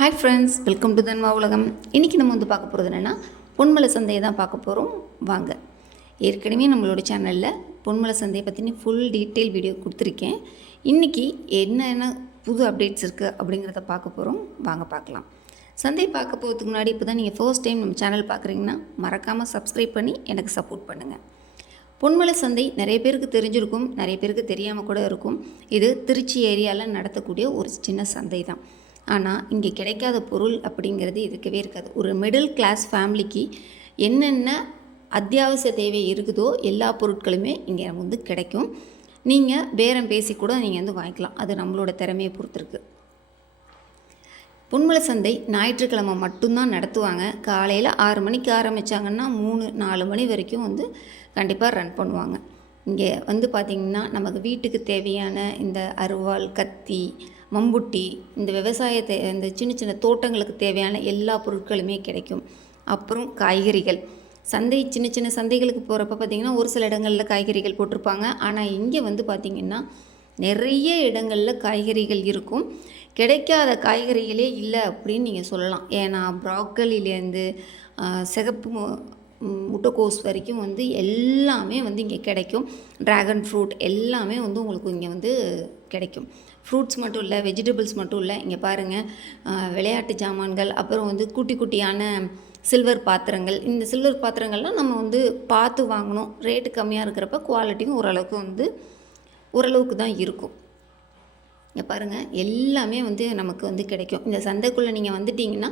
Hi friends welcome to தன்மா உலகம் இன்றைக்கி நம்ம வந்து பார்க்க போகிறது என்னென்னா பொன்மலை சந்தையை தான் பார்க்க போகிறோம் வாங்க. ஏற்கனவே நம்மளோட சேனலில் பொன்மலை சந்தையை பற்றின ஃபுல் டீட்டெயில் வீடியோ கொடுத்துருக்கேன். இன்றைக்கி என்னென்ன புது அப்டேட்ஸ் இருக்குது அப்படிங்கிறத பார்க்க போகிறோம் வாங்க பார்க்கலாம். சந்தை பார்க்க போகிறதுக்கு முன்னாடி இப்போ தான் நீங்கள் ஃபர்ஸ்ட் டைம் நம்ம சேனல் பார்க்குறீங்கன்னா மறக்காமல் சப்ஸ்கிரைப் பண்ணி எனக்கு சப்போர்ட் பண்ணுங்கள் பொன்மலை சந்தை நிறைய பேருக்கு தெரிஞ்சிருக்கும் நிறைய பேருக்கு தெரியாமல் கூட இருக்கும். இது திருச்சி ஏரியாவில் நடத்தக்கூடிய ஒரு சின்ன சந்தை தான் ஆனால் இங்கே கிடைக்காத பொருள் அப்படிங்கிறது இருக்கவே இருக்காது. ஒரு மிடில் கிளாஸ் ஃபேமிலிக்கு என்னென்ன அத்தியாவசிய தேவை இருக்குதோ எல்லா பொருட்களுமே இங்கே வந்து கிடைக்கும். நீங்கள் பேரம் பேசி கூட நீங்கள் வந்து வாங்கிக்கலாம். அது நம்மளோட திறமையை பொறுத்திருக்கு. பொன்மலை சந்தை ஞாயிற்றுக்கிழமை மட்டும்தான் நடத்துவாங்க. காலையில் ஆறு மணிக்கு ஆரம்பித்தாங்கன்னா மூணு நாலு மணி வரைக்கும் வந்து கண்டிப்பாக ரன் பண்ணுவாங்க. இங்கே வந்து பார்த்திங்கன்னா நமக்கு வீட்டுக்கு தேவையான இந்த அருவாள் கத்தி மம்புட்டி இந்த விவசாயத்தை இந்த சின்ன சின்ன தோட்டங்களுக்கு தேவையான எல்லா பொருட்களுமே கிடைக்கும். அப்புறம் காய்கறிகள். சந்தை சின்ன சின்ன சந்தைகளுக்கு போகிறப்ப பார்த்திங்கன்னா ஒரு சில இடங்களில் காய்கறிகள் போட்டிருப்பாங்க. ஆனால் இங்கே வந்து பார்த்திங்கன்னா நிறைய இடங்களில் காய்கறிகள் இருக்கும். கிடைக்காத காய்கறிகளே இல்லை அப்படின்னு நீங்கள் சொல்லலாம். ஏன்னா ப்ராக்கலிலேருந்து சிகப்பு முட்டைக்கோஸ் வரைக்கும் வந்து எல்லாமே வந்து இங்கே கிடைக்கும். ட்ராகன் ஃப்ரூட் எல்லாமே வந்து உங்களுக்கு இங்கே வந்து கிடைக்கும். ஃப்ரூட்ஸ் மட்டும் இல்லை வெஜிடபிள்ஸ் மட்டும் இல்லை. இங்கே பாருங்கள் விளையாட்டு ஜாமான்கள் அப்புறம் வந்து குட்டி குட்டியான சில்வர் பாத்திரங்கள். இந்த சில்வர் பாத்திரங்கள்லாம் நம்ம வந்து பார்த்து வாங்கணும். ரேட்டு கம்மியாக இருக்கிறப்ப குவாலிட்டியும் ஓரளவுக்கு வந்து ஓரளவுக்கு தான் இருக்கும். இங்கே பாருங்கள் எல்லாமே வந்து நமக்கு வந்து கிடைக்கும். இந்த சந்தைக்குள்ளே நீங்கள் வந்துட்டிங்கன்னா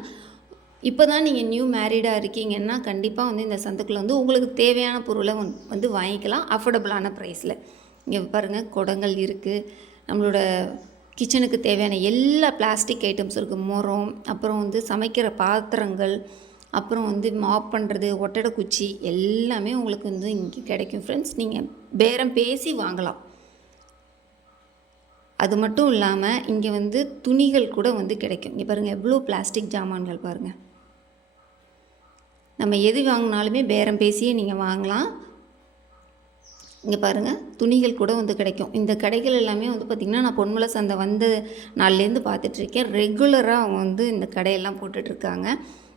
இப்போ தான் நீங்கள் நியூ மேரீடாக இருக்கீங்கன்னா கண்டிப்பாக வந்து இந்த சந்துக்குள்ளே வந்து உங்களுக்கு தேவையான பொருளை வந்து- வந்து வாங்கிக்கலாம் அஃபோர்டபுளான ப்ரைஸில் இங்கே பாருங்கள் குடங்கள் இருக்குது நம்மளோட கிச்சனுக்கு தேவையான எல்லா பிளாஸ்டிக் ஐட்டம்ஸ் இருக்குது முறம் அப்புறம் வந்து சமைக்கிற பாத்திரங்கள் அப்புறம் வந்து மாப் பண்ணுறது ஒட்டடை குச்சி எல்லாமே உங்களுக்கு வந்து இங்கே கிடைக்கும் ஃப்ரெண்ட்ஸ் நீங்கள் பேரம் பேசி வாங்கலாம். அது மட்டும் இல்லாமல் இங்கே வந்து துணிகள் கூட வந்து கிடைக்கும். இங்கே பாருங்கள் எவ்வளோ பிளாஸ்டிக் ஜாமான்கள் பாருங்கள் நம்ம எது வாங்கினாலுமே பேரம் பேசியே நீங்கள் வாங்கலாம். இங்கே பாருங்கள் துணிகள் கூட வந்து கிடைக்கும். இந்த கடைகள் எல்லாமே வந்து பார்த்திங்கன்னா நான் பொன்மலை சந்தை வந்த நாள்லேருந்து பார்த்துட்ருக்கேன் ரெகுலராக அவங்க வந்து இந்த கடையெல்லாம் போட்டுட்ருக்காங்க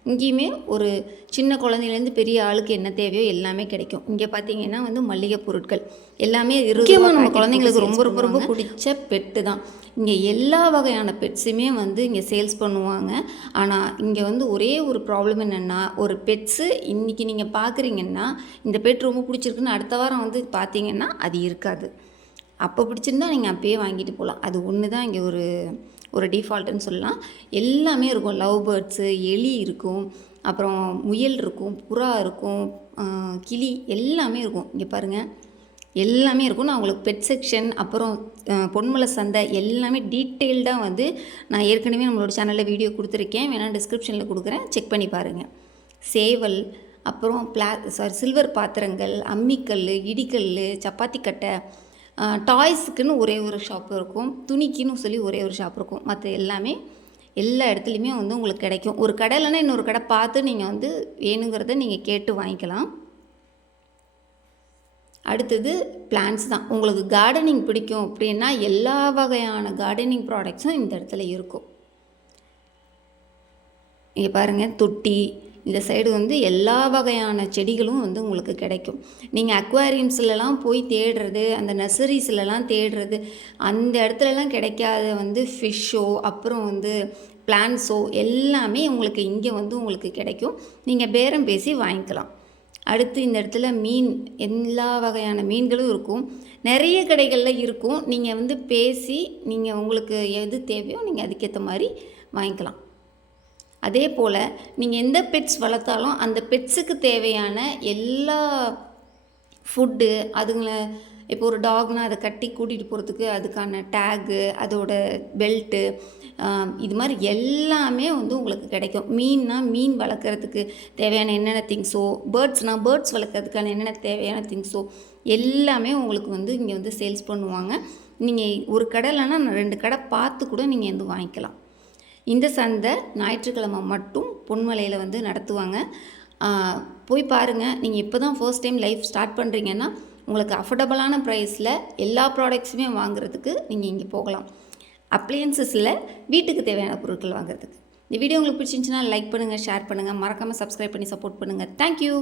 இங்கேயுமே ஒரு சின்ன குழந்தையிலேருந்து பெரிய ஆளுக்கு என்ன தேவையோ எல்லாமே கிடைக்கும். இங்கே பார்த்தீங்கன்னா வந்து மளிகை பொருட்கள். எல்லாமே முக்கியமாக நம்ம குழந்தைங்களுக்கு ரொம்ப ரொம்ப ரொம்ப பிடிச்ச பெட்டு தான். இங்கே எல்லா வகையான பெட்ஸுமே வந்து இங்கே சேல்ஸ் பண்ணுவாங்க. ஆனால் இங்கே வந்து ஒரே ஒரு ப்ராப்ளம் என்னென்னா ஒரு பெட்ஸு இன்றைக்கி நீங்கள் பார்க்குறீங்கன்னா இந்த பெட் ரொம்ப பிடிச்சிருக்குன்னு அடுத்த வாரம் வந்து பார்த்தீங்கன்னா அது இருக்காது. அப்போ பிடிச்சிருந்தா நீங்கள் அப்பயே வாங்கிட்டு போகலாம் அது ஒன்று தான் இங்கே ஒரு ஒரு டிஃபால்ட்டுன்னு சொல்லலாம். எல்லாமே இருக்கும். லவ் பேர்ட்ஸு எலி இருக்கும். அப்புறம் முயல் இருக்கும். புறா இருக்கும். கிளி எல்லாமே இருக்கும். இங்கே பாருங்கள் எல்லாமே இருக்கும். நான் உங்களுக்கு பெட் செக்ஷன் அப்புறம் பொன்மலை சந்தை எல்லாமே டீட்டெயில்டாக வந்து நான் ஏற்கனவே நம்மளோட சேனலில் வீடியோ கொடுத்துருக்கேன். வேணால் டிஸ்கிரிப்ஷனில் கொடுக்குறேன். செக் பண்ணி பாருங்கள் சேவல் அப்புறம் பிளா சாரி சில்வர் பாத்திரங்கள் அம்மிக்கல் இடிக்கல் சப்பாத்தி கட்டை டாய்ஸுக்குன்னு ஒரே ஒரு ஷாப் இருக்கும் துணிக்குன்னு சொல்லி ஒரே ஒரு ஷாப் இருக்கும். மற்ற எல்லாமே எல்லா இடத்துலையுமே வந்து உங்களுக்கு கிடைக்கும். ஒரு கடை இல்லைன்னா இன்னொரு கடை பார்த்து நீங்கள் வந்து வேணுங்கிறத நீங்கள் கேட்டு வாங்கிக்கலாம். அடுத்தது பிளான்ஸ் தான். உங்களுக்கு கார்டனிங் பிடிக்கும் அப்படின்னா எல்லா வகையான கார்டனிங் ப்ராடக்ட்ஸும் இந்த இடத்துல இருக்கும். இங்கே பாருங்கள் தொட்டி இந்த சைடு வந்து எல்லா வகையான செடிகளும் வந்து உங்களுக்கு கிடைக்கும். நீங்கள் அக்வாரியம்ஸ்லலாம் போய் தேடுறது அந்த நர்சரிஸ்லலாம் தேடுறது அந்த இடத்துலலாம் கிடைக்காத வந்து ஃபிஷ்ஷோ அப்புறம் வந்து பிளான்ஸோ எல்லாமே உங்களுக்கு இங்கே வந்து உங்களுக்கு கிடைக்கும். நீங்கள் பேரம் பேசி வாங்கிக்கலாம். அடுத்து இந்த இடத்துல மீன் எல்லா வகையான மீன்களும் இருக்கும். நிறைய கடைகளில் இருக்கும். நீங்கள் வந்து பேசி நீங்கள் உங்களுக்கு எது தேவையோ நீங்கள் அதுக்கேற்ற மாதிரி வாங்கிக்கலாம். அதே போல் நீங்கள் எந்த பெட்ஸ் வளர்த்தாலும் அந்த பெட்ஸுக்கு தேவையான எல்லா ஃபுட்டு அதுங்களை இப்போ ஒரு டாக்னால் அதை கட்டி கூட்டிகிட்டு போகிறதுக்கு அதுக்கான டேகு அதோட பெல்ட்டு இது மாதிரி எல்லாமே வந்து உங்களுக்கு கிடைக்கும். மீன்னா மீன் வளர்க்குறதுக்கு தேவையான என்னென்ன திங்ஸோ பேர்ட்ஸ்னால் பேர்ட்ஸ் வளர்க்குறதுக்கான என்னென்ன தேவையான திங்ஸோ எல்லாமே உங்களுக்கு வந்து இங்கே வந்து சேல்ஸ் பண்ணுவாங்க. நீங்கள் ஒரு கடை இல்லைன்னா ரெண்டு கடை பார்த்து கூட நீங்கள் வந்து வாங்கிக்கலாம். இந்த சந்தை ஞாயிற்றுக்கிழமை மட்டும் பொன்மலையில் வந்து நடத்துவாங்க. போய் பாருங்கள் நீங்கள் இப்போ தான் ஃபர்ஸ்ட் டைம் லைஃப் ஸ்டார்ட் பண்ணுறீங்கன்னா உங்களுக்கு அஃபோர்டபுளான ப்ரைஸில் எல்லா ப்ராடக்ட்ஸுமே வாங்குறதுக்கு நீங்கள் இங்கே போகலாம். அப்ளையன்சஸில் வீட்டுக்கு தேவையான பொருட்கள் வாங்குறதுக்கு. இந்த வீடியோ உங்களுக்கு பிடிச்சிருந்துச்சுன்னா லைக் பண்ணுங்கள் ஷேர் பண்ணுங்கள் மறக்காமல் சப்ஸ்கிரைப் பண்ணி சப்போர்ட் பண்ணுங்கள் தேங்க்யூ